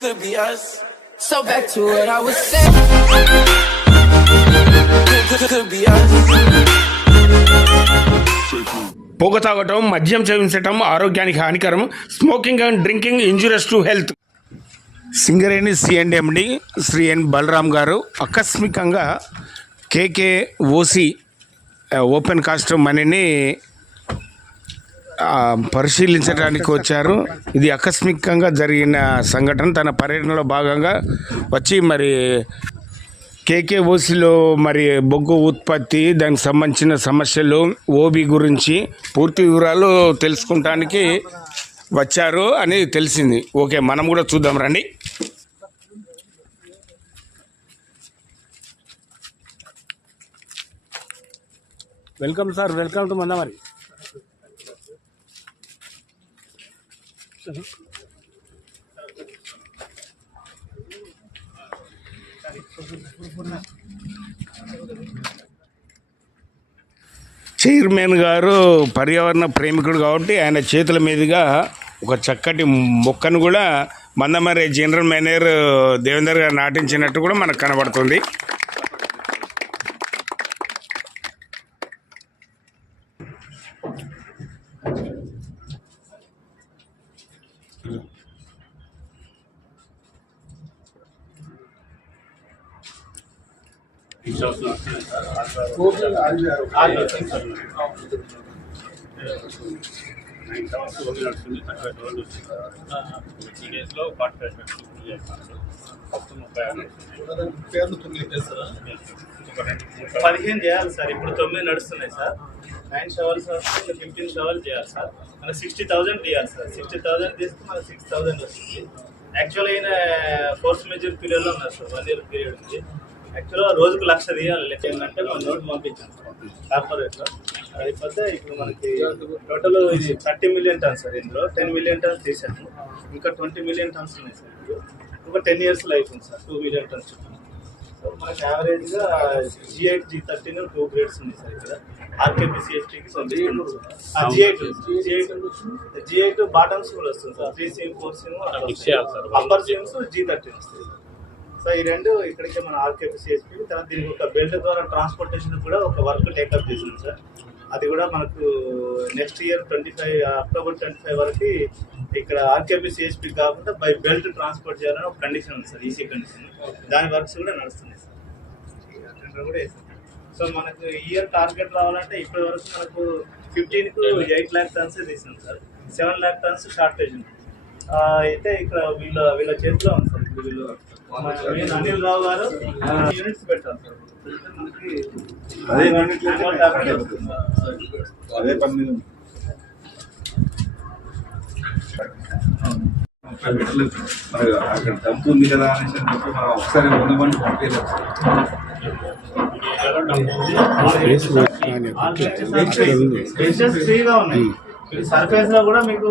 could be us. So back to what I was saying. Could, be us. పొగ తాగటం మద్యం సేవించటం ఆరోగ్యానికి హానికరం smoking and drinking injurious to health Singareni CMD Sri N Balram garu ఆకస్మికంగా కేకే OC open cast మనీని పరిశీలించడానికి వచ్చారు ఇది ఆకస్మికంగా జరిగిన సంఘటన. తన పర్యటనలో భాగంగా వచ్చి మరి కేకేఓసిలో మరి బొగ్గు ఉత్పత్తి దానికి సంబంధించిన సమస్యలు ఓబీ గురించి పూర్తి వివరాలు తెలుసుకుంటానికి వచ్చారు అని తెలిసింది. ఓకే మనం కూడా చూద్దాం రండి. Welcome sir welcome to Mandamarri. Chairman garu పర్యావరణ ప్రేమికుడు కాబట్టి ఆయన చేతుల మీదుగా ఒక చక్కటి మొక్కను కూడా మందమరి జనరల్ మేనేజర్ దేవేందర్ గారు నాటించినట్టు కూడా మనకు కనబడుతుంది. నైన్ అవర్స్ ఓన్లీ నడుస్తుంది థర్టీ ఫైవ్ రోజులు త్రీ డేస్లో ఫార్టీ ఫైవ్ చేస్తాను ముప్పై ఆరు పదిహేను చేయాలి సార్ ఇప్పుడు తొమ్మిది నడుస్తున్నాయి సార్. నైన్ షవర్స్ వస్తే ఫిఫ్టీన్ షవర్స్ చేయాలి సార్. మన సిక్స్టీ థౌసండ్ తీయాలి సార్. సిక్స్టీ థౌసండ్ తీస్తే మనకి సిక్స్ థౌసండ్ వస్తుంది. యాక్చువల్గా అయిన ఫోర్స్ మెజర్ పీరియడ్లో ఉన్నారు సార్ వన్ ఇయర్ పీరియడ్ ఉంది యాక్చువల్గా రోజుకు లక్ష తీయాలి. లెక్క ఏంటంటే మన నోట్ పంపించాం కార్పొరేట్లో అయిపోతే ఇప్పుడు మనకి టోటల్ ఇది థర్టీ మిలియన్ టన్స్ సార్ ఇందులో. టెన్ మిలియన్ టన్స్ తీసాము ఇంకా ట్వంటీ మిలియన్ టన్స్ ఉన్నాయి సార్ ఒక టెన్ ఇయర్స్ లైఫ్ ఉంది sir. Two million tons so మనకి యావరేజ్గా G eight G thirteen two grades ఉన్నాయి సార్ ఇక్కడ. RKP సిఎస్టీకి G eight G eight G eight bottoms కూడా వస్తుంది sir. Three seam four seam. Upper seams G thirteen వస్తాయి. So ఈ రెండు ఇక్కడికి మన ఆర్కేపీసీఎస్పీ తర్వాత దీనికి ఒక బెల్ట్ ద్వారా ట్రాన్స్పోర్టేషన్ కూడా ఒక వర్క్ టేకప్ చేసింది సార్. అది కూడా మనకు next year twenty five October twenty five వరకు ఇక్కడ ఆర్కేపీ సిఎస్పీ కాకుండా బై బెల్ట్ ట్రాన్స్పోర్ట్ చేయాలని ఒక కండిషన్ ఉంది సార్ ఈసీ కండిషన్. దాని వర్క్స్ కూడా నడుస్తున్నాయి సార్. కూడా సో మనకు ఇయర్ టార్గెట్ రావాలంటే ఇప్పటి వరకు మనకు ఫిఫ్టీన్కు ఎయిట్ ల్యాక్ టన్స్ తీసాం sir. Seven lakh tons shortage ఉంది. అయితే ఇక్కడ వీళ్ళ వీళ్ళ చేతిలో ఉంది సార్ ఇప్పుడు వీళ్ళు అనిల్ రావు గారు యూనిట్స్ పెట్టారు సార్. పెడితే మనకి అదే పని అక్కడ డబ్బు ఉంది కదా అనేసి అని చెప్పి మనం ఒకసారి వంద మంది పంపించలేదు స్పేసెస్ ఫ్రీగా ఉన్నాయి. సర్ఫేస్లో కూడా మీకు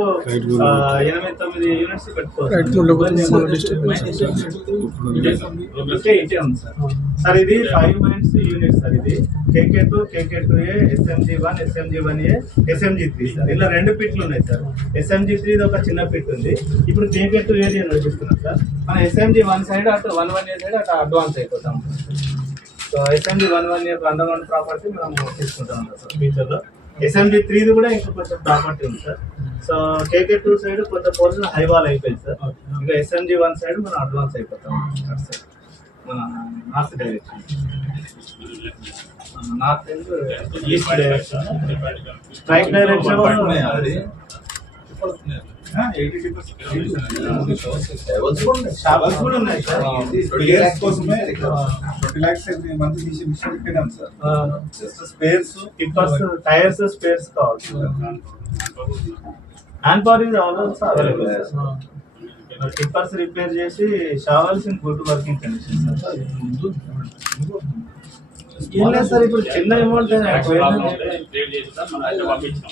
ఎనిమిది తొమ్మిది యూనిట్స్ పెట్టుకోవచ్చు. సార్. సార్. ఇది ఫైవ్ మైన్స్ యూనిట్ సార్ ఇది. KK two KK two A SMG one SMG one A SMG three sir. ఇలా రెండు పిట్లు ఉన్నాయి సార్. ఎస్ఎంజీ త్రీ ఒక చిన్న పిట్ ఉంది. ఇప్పుడు కేకే టూ ఏది నడిపిస్తున్నాం సార్. మన ఎస్ఎంజీ వన్ సైడ్ అటు వన్ వన్ ఏ సైడ్ అటు అడ్వాన్స్ అయిపోతాం so SMG one one year underground property మనం తీసుకుంటాం సార్. ఫ్యూచర్లో ఎస్ఎంజీ త్రీది కూడా ఇంకా కొంచెం ప్రాపర్టీ ఉంది sir so KK two side కొంత పోర్షన్ హైవాల్ అయిపోయింది సార్ ఇంకా ఎస్ఎంజీ వన్ సైడ్ మనం అడ్వాన్స్ అయిపోతాం. సైడ్ మన north direction north east direction strike direction కూడా ఉన్నాయి సార్ ట్వంటీ ల్యాక్స్ కోసమే ట్వంటీ ల్యాక్స్ మంత్ తీసి మిషన్ పెట్టాం sir just spares tippers tyres spares కావాలి హ్యాండ్ పవర్ ఇది ఆల్సో అవైలబుల్ మరి టిప్పర్స్ రిపేర్ చేసి shovels in good working condition sir ఏం లేదు సార్ ఇప్పుడు చిన్న అమౌంట్ పంపించాం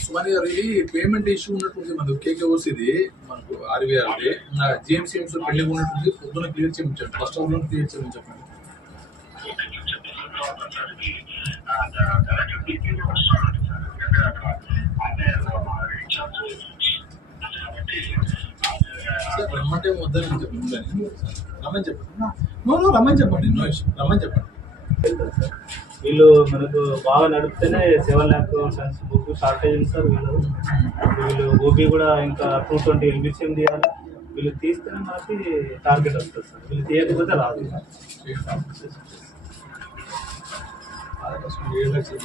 సుమారు గారు ఇది పేమెంట్ ఇష్యూ ఉన్నట్టుంది మనకు కేక్ అవర్స్ ఇది మనకు ఆర్బీఆర్ది జిఎంసీఎంస్ పెళ్ళి ఉన్నట్టుంది పొద్దున క్లియర్ చేయించండి ఫస్ట్ అవర్లో క్లియర్ చేయమని చెప్పండి. సార్ రమ్మంటే వద్దని చెప్పండి రమ్మని చెప్పండి రమ్మని చెప్పండి నో ఇష్యూ రమ్మని చెప్పండి. వీళ్ళు మనకు బాగా నడిపితేనే సెవెన్ ల్యాక్ సన్స్ బుక్ షార్టేజ్ ఉంది సార్ వీళ్ళు. వీళ్ళు ఓపీ కూడా ఇంకా టూ ట్వంటీ ఎల్బిసిఎం తీయాలి? వీళ్ళు తీస్తేనే మనకి టార్గెట్ వస్తుంది సార్. వీళ్ళు తీయకపోతే రాదు. ఏడు లక్షలు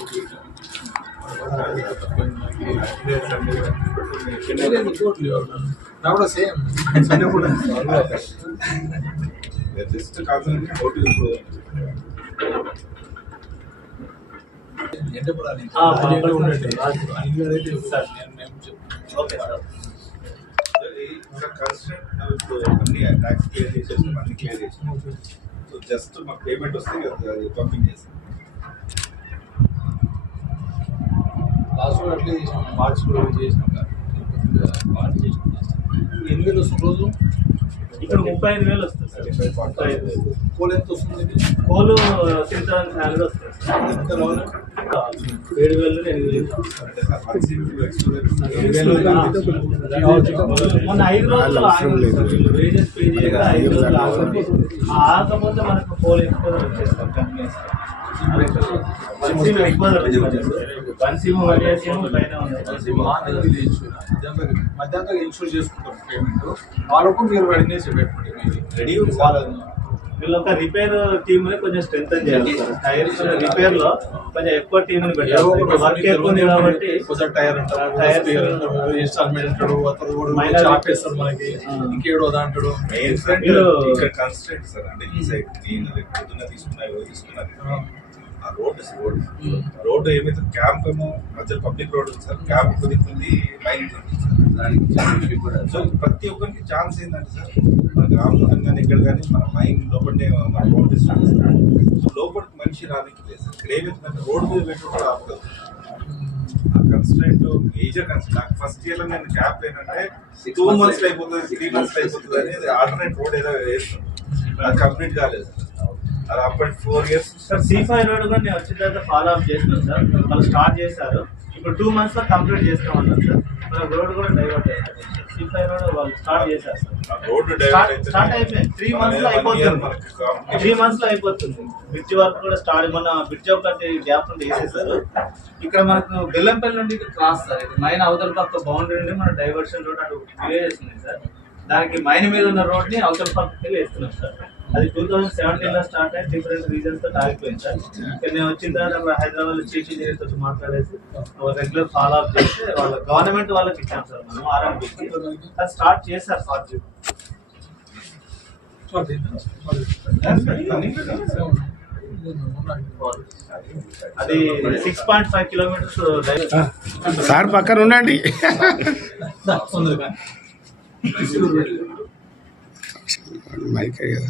బుక్ చేశాను. రావడం సేమ్ సండే కూడా just concentrate how to improve ఎండ పడాలి ఆ, రాజు ఆ, ఉండండి రాజు. అన్ని అయితే సార్ నేను మేము చెప్తాను ఓకే సార్ కన్స్ట్రక్ట్ ఇప్పుడు అన్ని ట్యాక్స్ క్లియర్ చేసేసాం అన్ని క్లియర్ చేసాం సో జస్ట్ మాకు పేమెంట్ వస్తే అది పంపింగ్ చేస్తాం లాస్ట్ అట్లే చేసాం మార్చ్లో చేసినాం చేసినాం ఎన్ని వేలు వస్తుంది రోజు? ఇక్కడ ముప్పై ఐదు వేలు వస్తుంది సార్. ముప్పై ఐదు వేలు. కోల్ ఎంత వస్తుంది? కోలు థౌసండ్ శాలరీ వస్తుంది ఎంత రావాలి? ఏడు వేలు మొన్న ఐదు రోజులు ఆగింది సార్ వీళ్ళు వేజెస్ పే చేయక ఐదు రోజులు ఆగకపోతే మనకు పోల్ ఎక్స్పోజర్ వచ్చేస్తాం కంపెనీస్ మధ్యాహ్నం ఇన్సూర్ చేసుకుంటాం పేమెంట్. వాళ్ళకు మీరు అడిగేసి పెట్టుకోండి. రెడీ ఉంది వాళ్ళ ఒక రిపేర్ టీమ్ని కొంచెం స్ట్రెంగ్ చేయాలి టైర్స్ రిపేర్లో కొంచెం ఎక్కువ టీమ్ని పెట్టాలి వర్క్ ఎక్కువ ఉంది కాబట్టి టైర్ అంటారు టైర్ టైర్ ఇన్స్టాల్మెంట్ అంటాడు అతను కూడా Minor- ఆపేస్తాడు మనకి. ఇంకేడో వీళ్ళు- ఇక్కడ కన్స్ట్రక్ట్ సార్. అంటే ఈ సైడ్ తీసుకున్నా ఆ రోడ్ రోడ్ రోడ్ ఏమైతే క్యాంప్ ఏమో మధ్య పబ్లిక్ రోడ్ ఉంది సార్. క్యాంప్ కొద్ది కొద్ది లైన్ దానికి సో ప్రతి ఒక్కరికి ఛాన్స్ ఏంటంటే సార్ మన గ్రామం కానీ ఇక్కడ కానీ మన మైండ్ లోపలనే మన రోడ్ ఇస్తుంది సార్. సో లోపలికి మనిషి రానికి లేదు సార్. ఇక్కడ ఏమైతుందంటే రోడ్ మీద పెట్టుకుంటే ఆపుతుంది ఆ కన్స్టెంట్ మేజర్ కన్స్టెంట్ నాకు ఫస్ట్ ఇయర్లో నేను క్యాప్ ఏంటంటే టూ మంత్స్లో అయిపోతుంది త్రీ మంత్స్లో అయిపోతుంది అనేది ఆల్టర్నేట్ రోడ్ ఏదో వేస్తుంది అది కంప్లీట్ కాలేదు. అది అప్పటి four years sir C five road కూడా నేను వచ్చిన తర్వాత ఫాలో అప్ చేస్తున్నాం సార్. వాళ్ళు స్టార్ట్ చేశారు. ఇప్పుడు టూ మంత్స్లో కంప్లీట్ చేస్తామన్నారు సార్. మన రోడ్ కూడా డైవర్ట్ అయ్యారు సి ఫైవ్ రోడ్ వాళ్ళు స్టార్ట్ చేశారు సార్. రోడ్ స్టార్ట్ స్టార్ట్ అయిపోయింది. త్రీ మంత్స్లో అయిపోతుంది. త్రీ మంత్స్లో అయిపోతుంది. బ్రిడ్జ్ వర్క్ కూడా స్టార్ట్ మన బ్రిడ్జ్ ఒకటి గ్యాప్ నుండి వేసేసారు ఇక్కడ మనకు బెల్లంపల్లి నుండి క్రాస్ సార్. ఇది మైన్ అవతల పక్క బౌండరీ నుండి మన డైవర్షన్ రోడ్ అటు విలేజెస్ ఉంది సార్. దానికి మైన్ మీద ఉన్న రోడ్ని అవతల పక్కకి వేస్తున్నాం సార్. అది టూ థౌసండ్ సెవెంటీన్లో స్టార్ట్ అయ్యి డిఫరెంట్ రీజన్స్తో ఆగిపోయింది సార్. నేను వచ్చిన తర్వాత హైదరాబాద్లో చీఫ్ ఇంజనీర్తో మాట్లాడేసి రెగ్యులర్ ఫాలో అప్ చేస్తే వాళ్ళ గవర్నమెంట్ వాళ్ళకి ఇచ్చాం సార్ మనం ఆర్ఎంపీకి అది స్టార్ట్ చేశారు సార్. అది six point five kilometres sir పక్కన ఉండండి. మైకే కదా.